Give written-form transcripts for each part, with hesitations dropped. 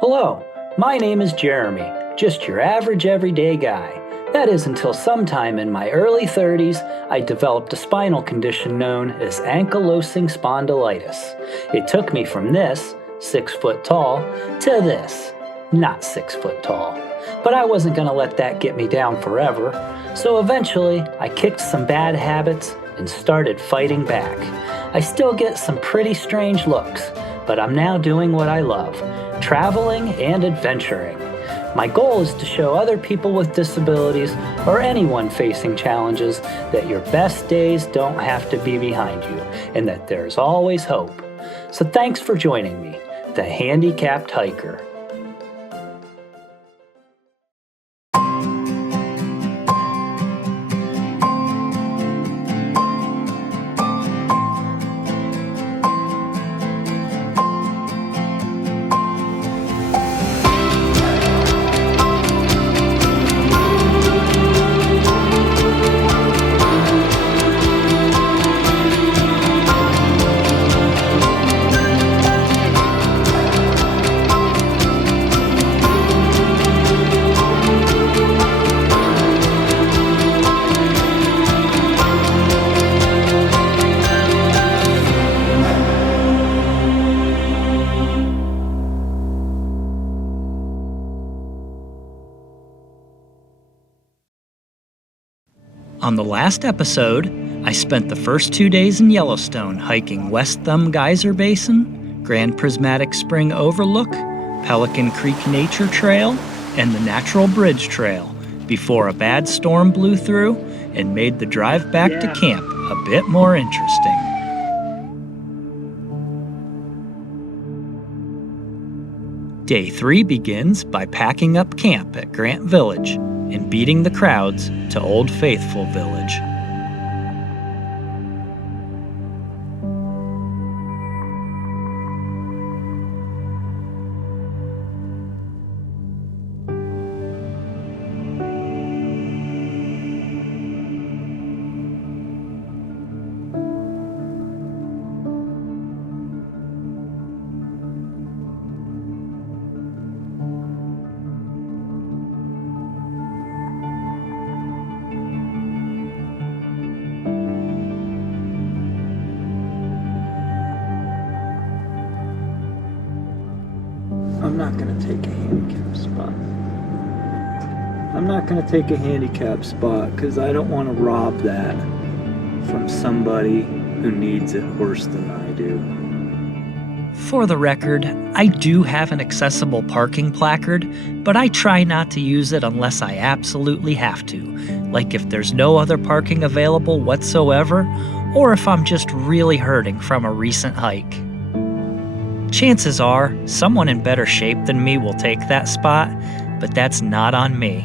Hello, my name is Jeremy, just your average everyday guy. That is until sometime in my early 30s, I developed a spinal condition known as ankylosing spondylitis. It took me from this, 6 foot tall, to this, not 6 foot tall. But I wasn't going to let that get me down forever, so eventually I kicked some bad habits and started fighting back. I still get some pretty strange looks, but I'm now doing what I love, traveling and adventuring. My goal is to show other people with disabilities or anyone facing challenges that your best days don't have to be behind you and that there's always hope. So thanks for joining me, the Handicapped Hiker. On the last episode, I spent the first 2 days in Yellowstone hiking West Thumb Geyser Basin, Grand Prismatic Spring Overlook, Pelican Creek Nature Trail, and the Natural Bridge Trail before a bad storm blew through and made the drive back to camp a bit more interesting. Day 3 begins by packing up camp at Grant Village and beating the crowds to Old Faithful Village. I'm not going to take a handicap spot. I'm not going to take a handicap spot because I don't want to rob that from somebody who needs it worse than I do. For the record, I do have an accessible parking placard, but I try not to use it unless I absolutely have to, like if there's no other parking available whatsoever, or if I'm just really hurting from a recent hike. Chances are, someone in better shape than me will take that spot, but that's not on me.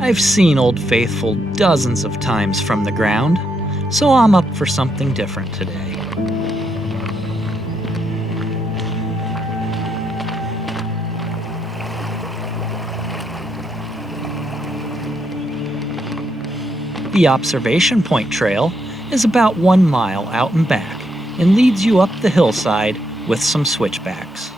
I've seen Old Faithful dozens of times from the ground, so I'm up for something different today. The Observation Point Trail is about 1 mile out and back and leads you up the hillside with some switchbacks.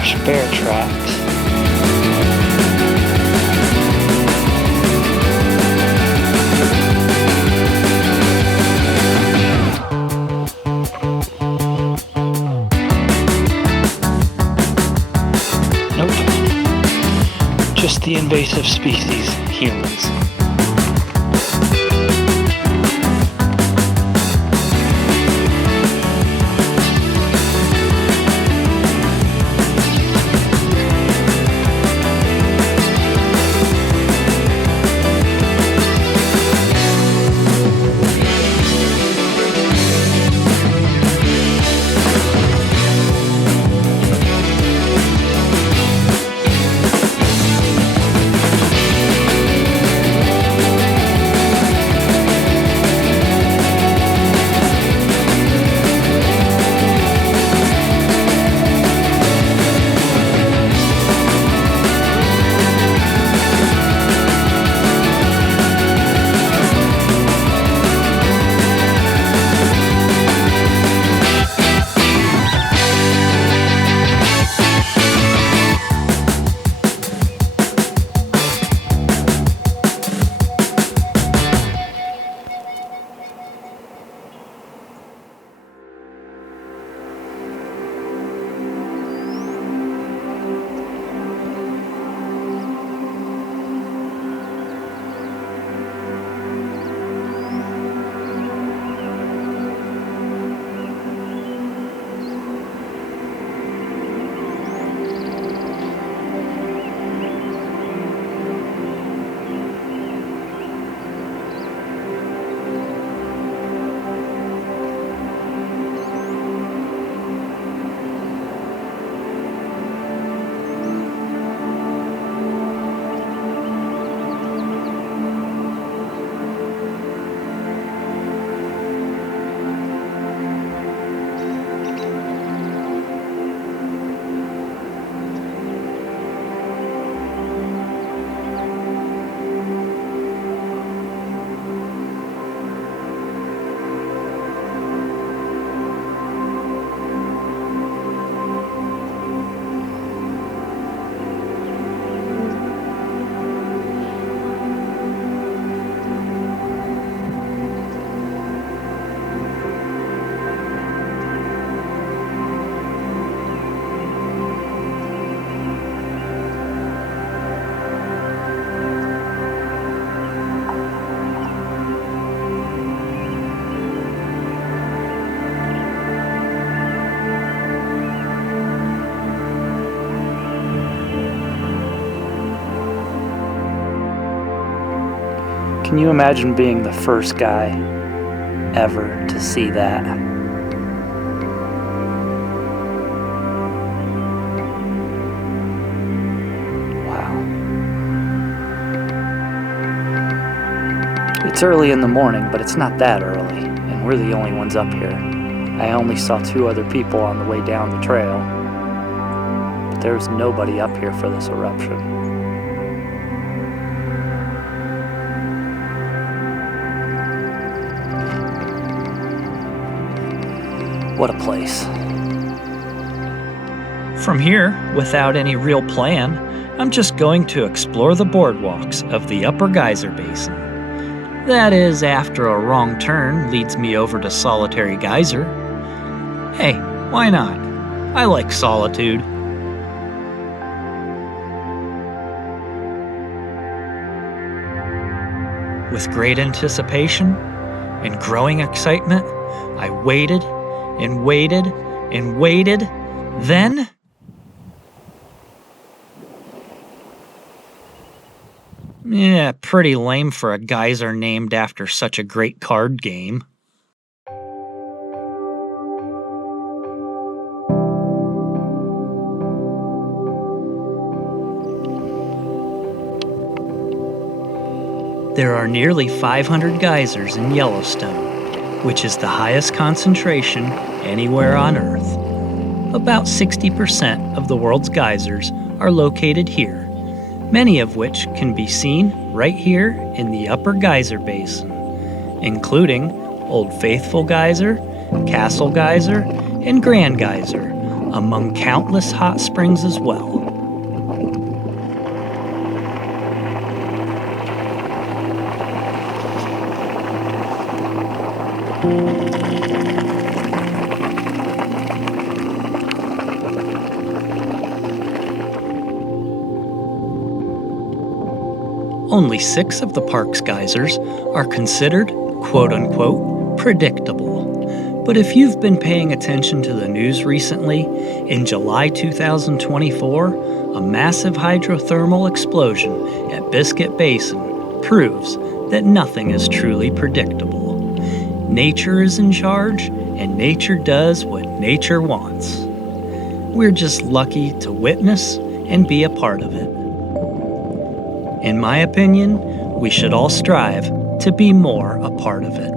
fresh bear tracks. Nope. Just the invasive species, humans. Can you imagine being the first guy ever to see that? Wow. It's early in the morning, but it's not that early, and we're the only ones up here. I only saw 2 other people on the way down the trail, but there's nobody up here for this eruption. What a place. From here, without any real plan, I'm just going to explore the boardwalks of the Upper Geyser Basin. That is, after a wrong turn leads me over to Solitary Geyser. Hey, why not? I like solitude. With great anticipation and growing excitement, I waited and waited and waited, then... Yeah, pretty lame for a geyser named after such a great card game. There are nearly 500 geysers in Yellowstone, which is the highest concentration anywhere on Earth. About 60% of the world's geysers are located here, many of which can be seen right here in the Upper Geyser Basin, including Old Faithful Geyser, Castle Geyser, and Grand Geyser, among countless hot springs as well. Only 6 of the park's geysers are considered, quote-unquote, predictable. But if you've been paying attention to the news recently, in July 2024, a massive hydrothermal explosion at Biscuit Basin proves that nothing is truly predictable. Nature is in charge, and nature does what nature wants. We're just lucky to witness and be a part of it. In my opinion, we should all strive to be more a part of it.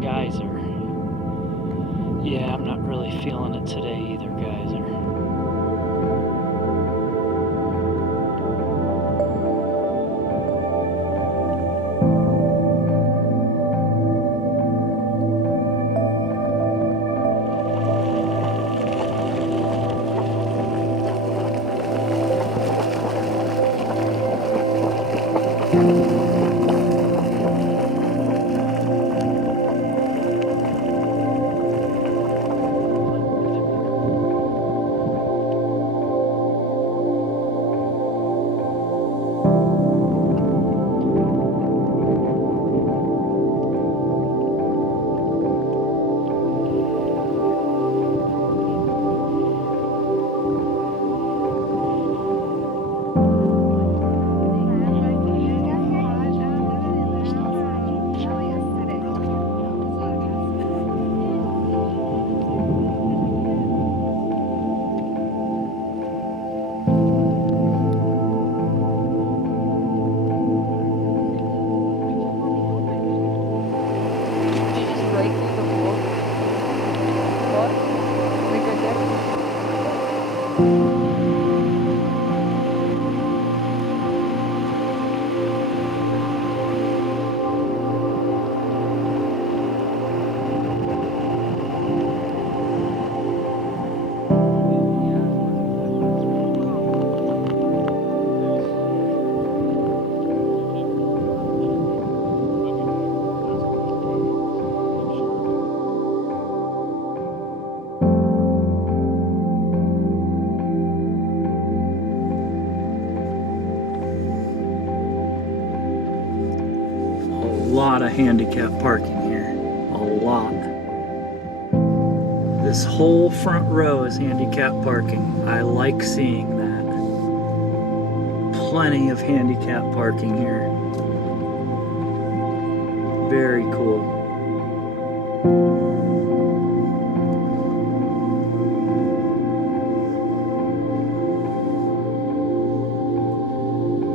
Geyser. Yeah, I'm not really feeling it today either, Geyser. Lot of handicap parking here, a lot. This whole front row is handicap parking. I like seeing that. Plenty of handicap parking here. Very cool.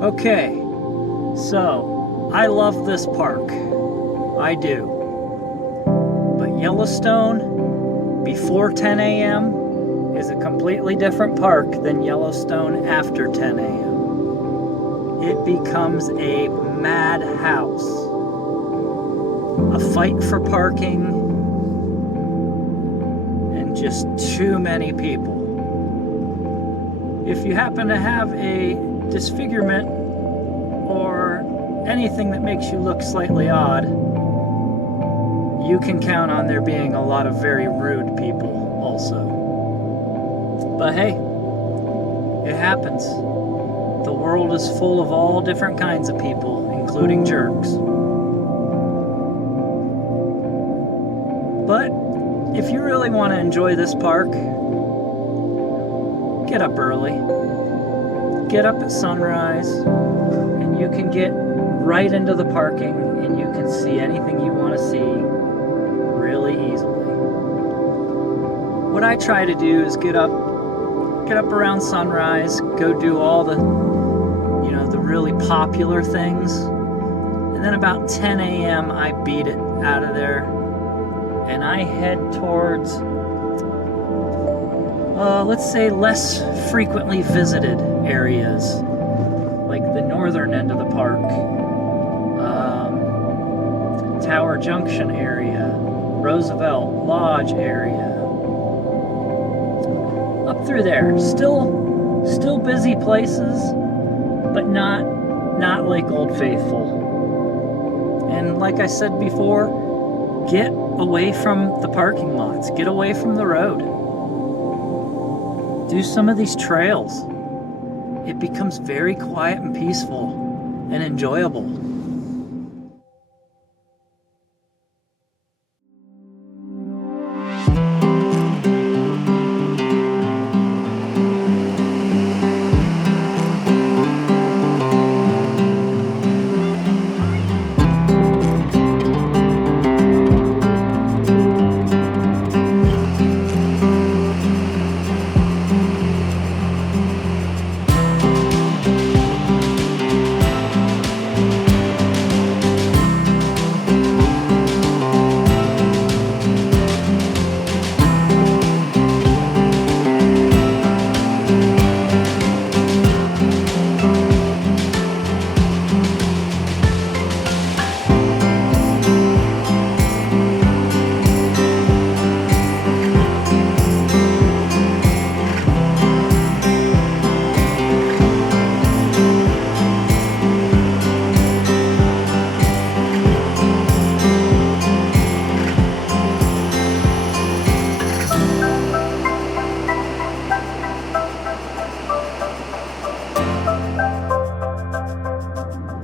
Okay, so I love this park. I do. But Yellowstone before 10 a.m. is a completely different park than Yellowstone after 10 a.m. It becomes a madhouse. A fight for parking and just too many people. If you happen to have a disfigurement or anything that makes you look slightly odd, you can count on there being a lot of very rude people also. But hey, it happens. The world is full of all different kinds of people, including jerks. But if you really want to enjoy this park, get up early. Get up at sunrise, and you can get right into the parking and you can see anything you want to see really easily. What I try to do is get up around sunrise, go do all the really popular things, and then about 10 a.m. I beat it out of there and I head towards let's say less frequently visited areas, like the northern end of the park, Tower Junction area, Roosevelt Lodge area, up through there. Still busy places, but not like Old Faithful. And like I said before, get away from the parking lots, get away from the road. Do some of these trails. It becomes very quiet and peaceful and enjoyable.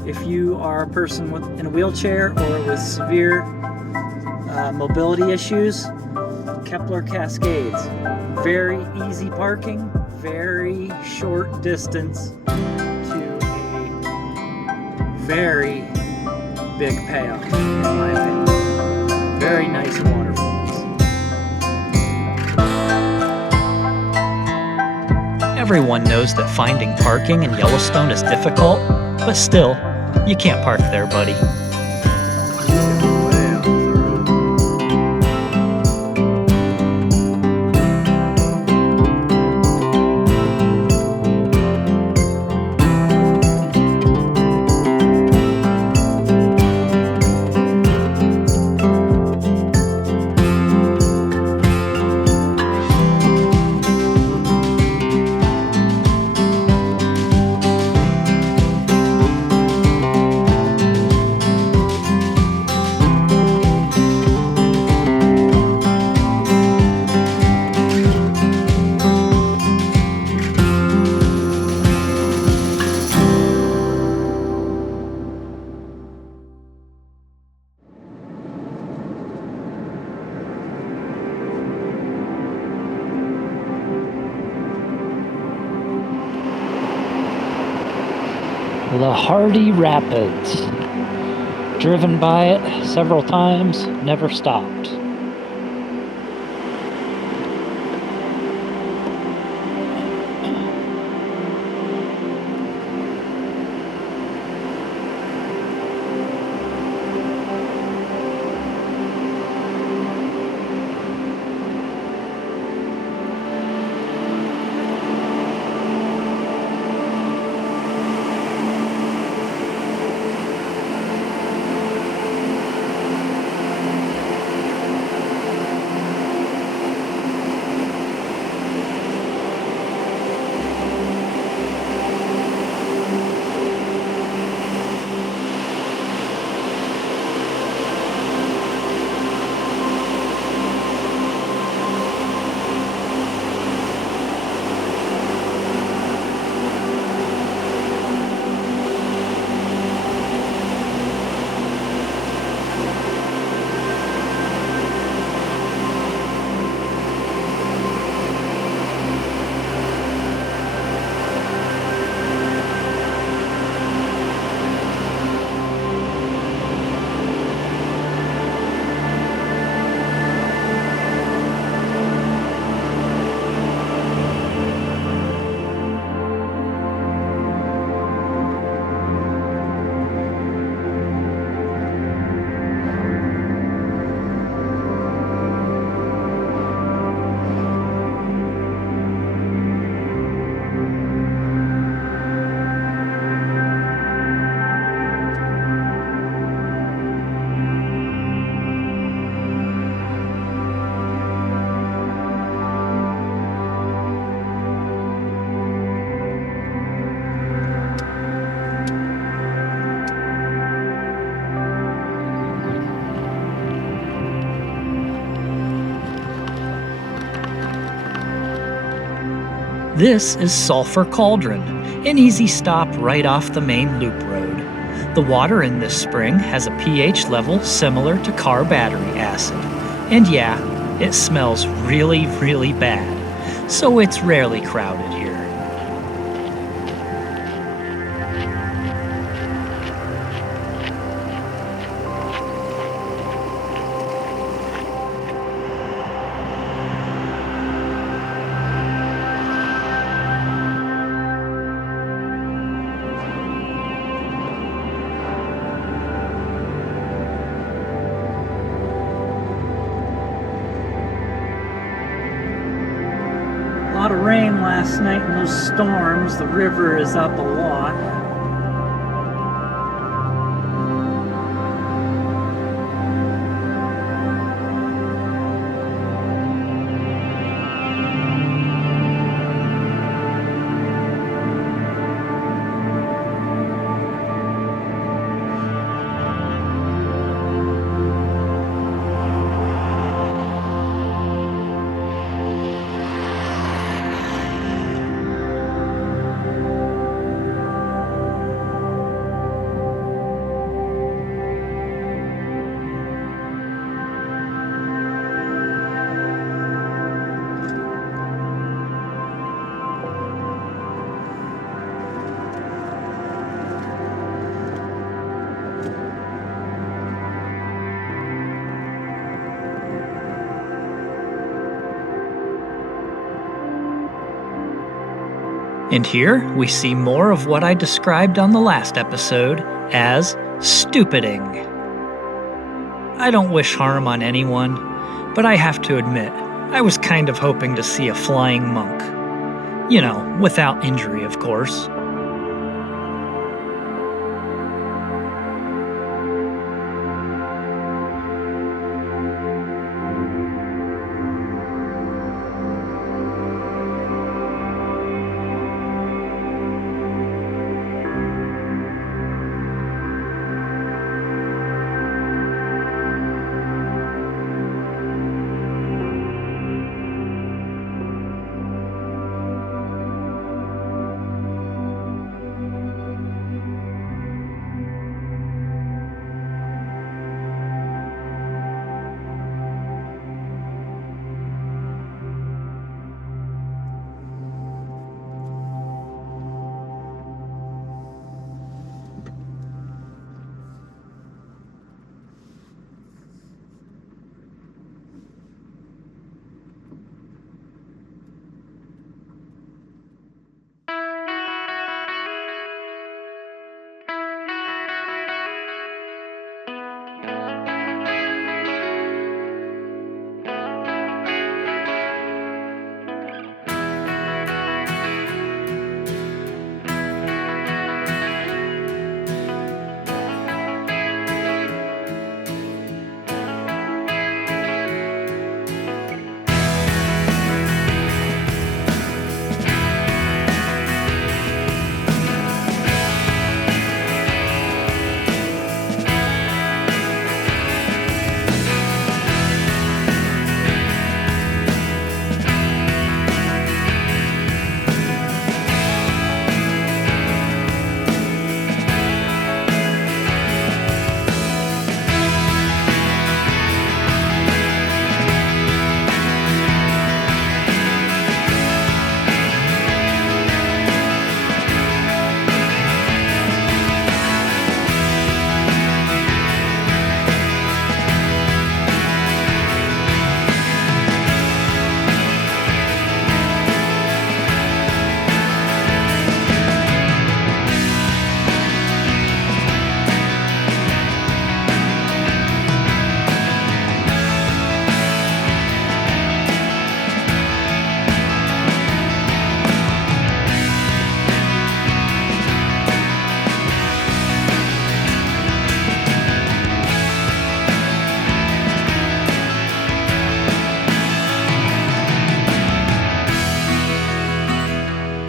If you are a person in a wheelchair or with severe mobility issues, Keplar Cascades. Very easy parking, very short distance to a very big payoff, in my opinion. Very nice waterfalls. Everyone knows that finding parking in Yellowstone is difficult, but still, you can't park there, buddy. LeHardy Rapids. Driven by it several times, never stopped. This is Sulphur Cauldron, an easy stop right off the main loop road. The water in this spring has a pH level similar to car battery acid. And yeah, it smells really, really bad, so it's rarely crowded here. A lot of rain last night in those storms. The river is up a lot. And here we see more of what I described on the last episode as stupiding. I don't wish harm on anyone, but I have to admit, I was kind of hoping to see a flying monk. You know, without injury, of course.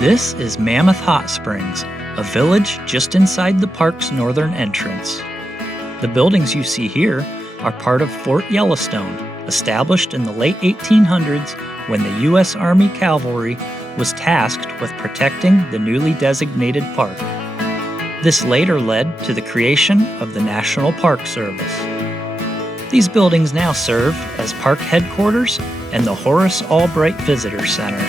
This is Mammoth Hot Springs, a village just inside the park's northern entrance. The buildings you see here are part of Fort Yellowstone, established in the late 1800s when the U.S. Army Cavalry was tasked with protecting the newly designated park. This later led to the creation of the National Park Service. These buildings now serve as park headquarters and the Horace Albright Visitor Center.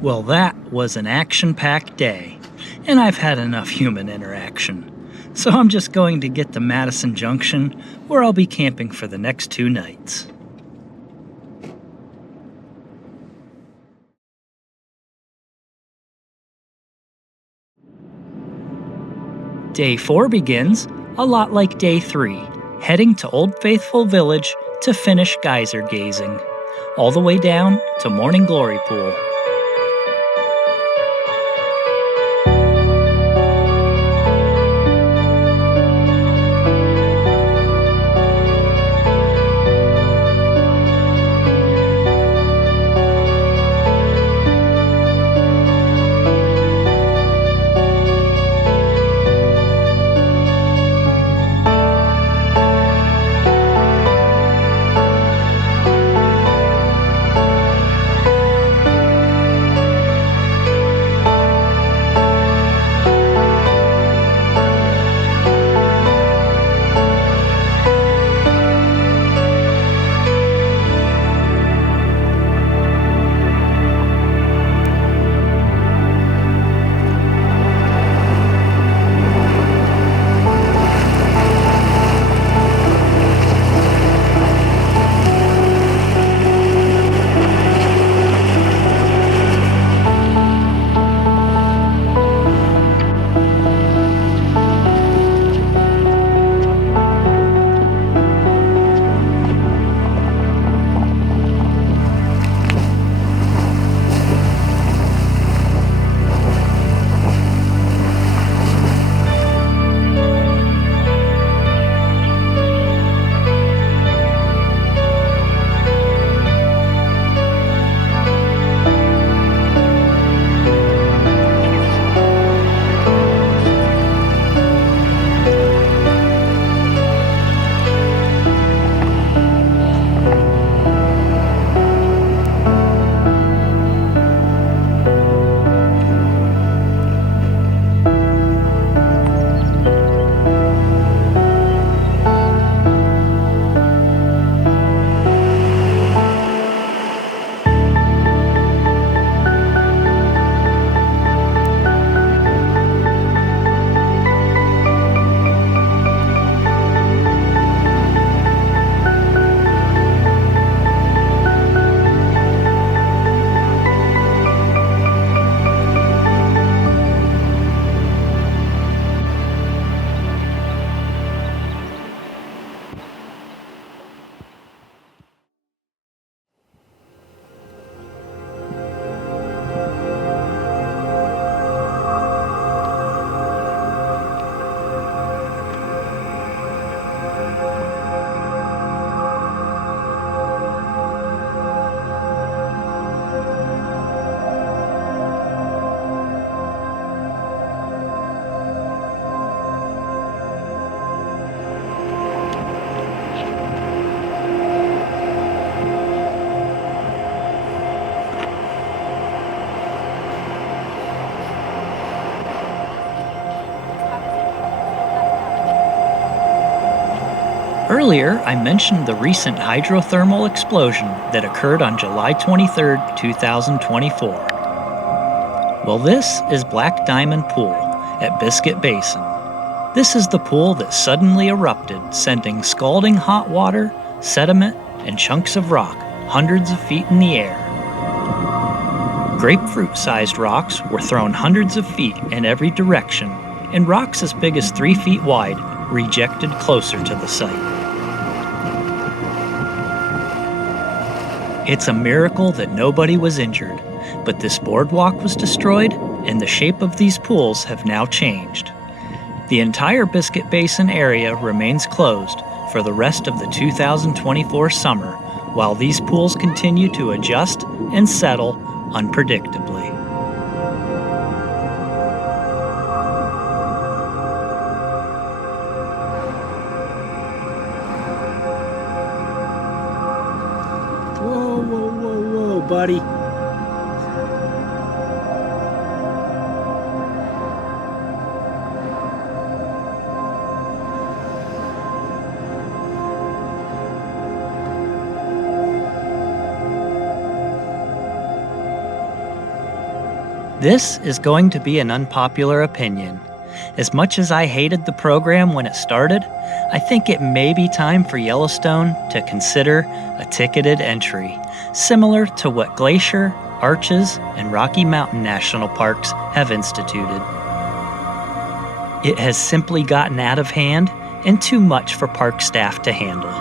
Well, that was an action-packed day, and I've had enough human interaction. So I'm just going to get to Madison Junction, where I'll be camping for the next 2 nights. Day 4 begins a lot like Day 3, heading to Old Faithful Village to finish geyser gazing, all the way down to Morning Glory Pool. Earlier, I mentioned the recent hydrothermal explosion that occurred on July 23, 2024. Well, this is Black Diamond Pool at Biscuit Basin. This is the pool that suddenly erupted, sending scalding hot water, sediment, and chunks of rock hundreds of feet in the air. Grapefruit-sized rocks were thrown hundreds of feet in every direction, and rocks as big as 3 feet wide rejected closer to the site. It's a miracle that nobody was injured, but this boardwalk was destroyed, and the shape of these pools have now changed. The entire Biscuit Basin area remains closed for the rest of the 2024 summer, while these pools continue to adjust and settle unpredictably. Whoa, whoa, whoa, whoa, buddy. This is going to be an unpopular opinion. As much as I hated the program when it started, I think it may be time for Yellowstone to consider a ticketed entry, similar to what Glacier, Arches, and Rocky Mountain National Parks have instituted. It has simply gotten out of hand and too much for park staff to handle.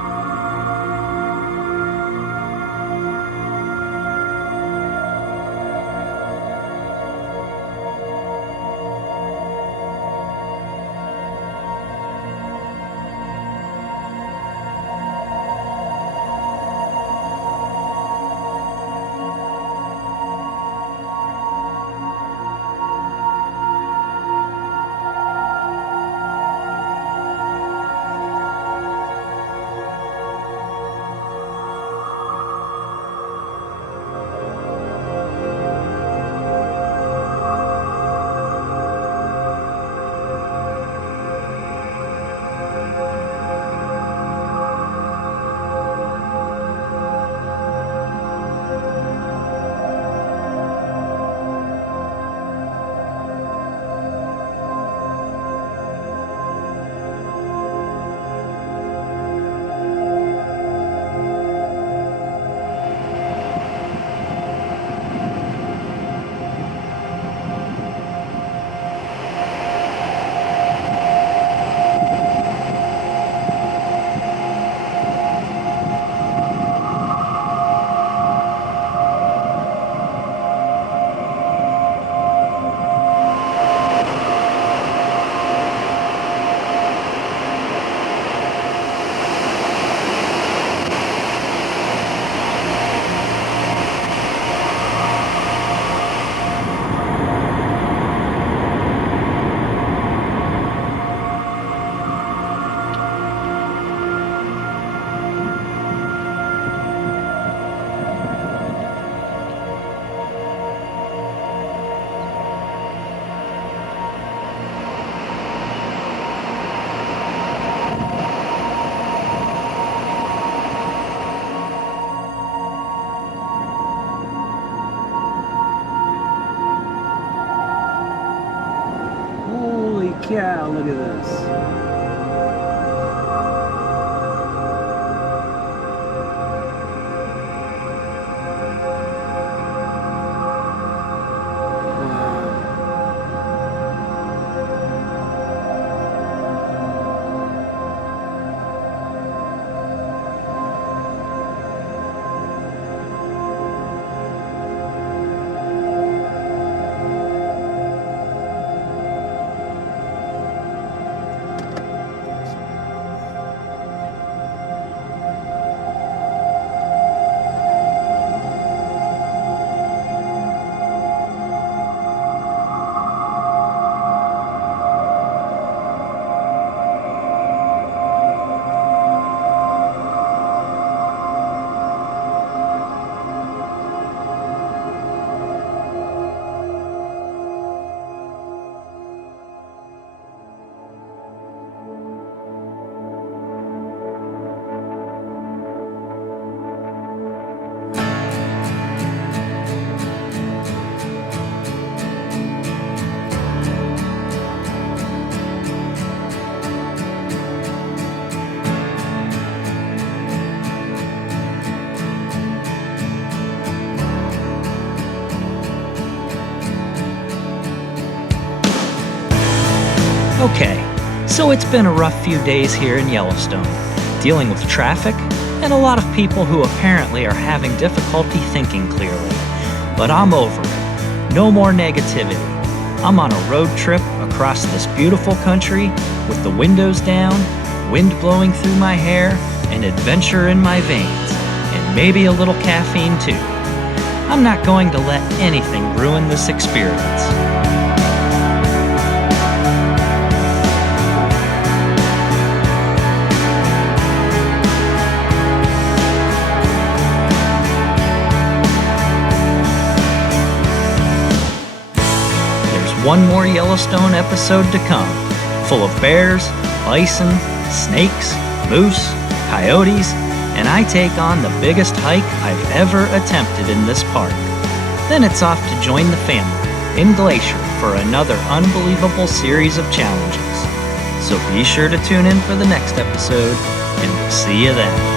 Yeah, look at this. Okay, so it's been a rough few days here in Yellowstone, dealing with traffic and a lot of people who apparently are having difficulty thinking clearly. But I'm over it. No more negativity. I'm on a road trip across this beautiful country with the windows down, wind blowing through my hair, and adventure in my veins, and maybe a little caffeine too. I'm not going to let anything ruin this experience. One more Yellowstone episode to come, full of bears, bison, snakes, moose, coyotes, and I take on the biggest hike I've ever attempted in this park. Then it's off to join the family in Geyser for another unbelievable series of challenges. So be sure to tune in for the next episode, and we'll see you then.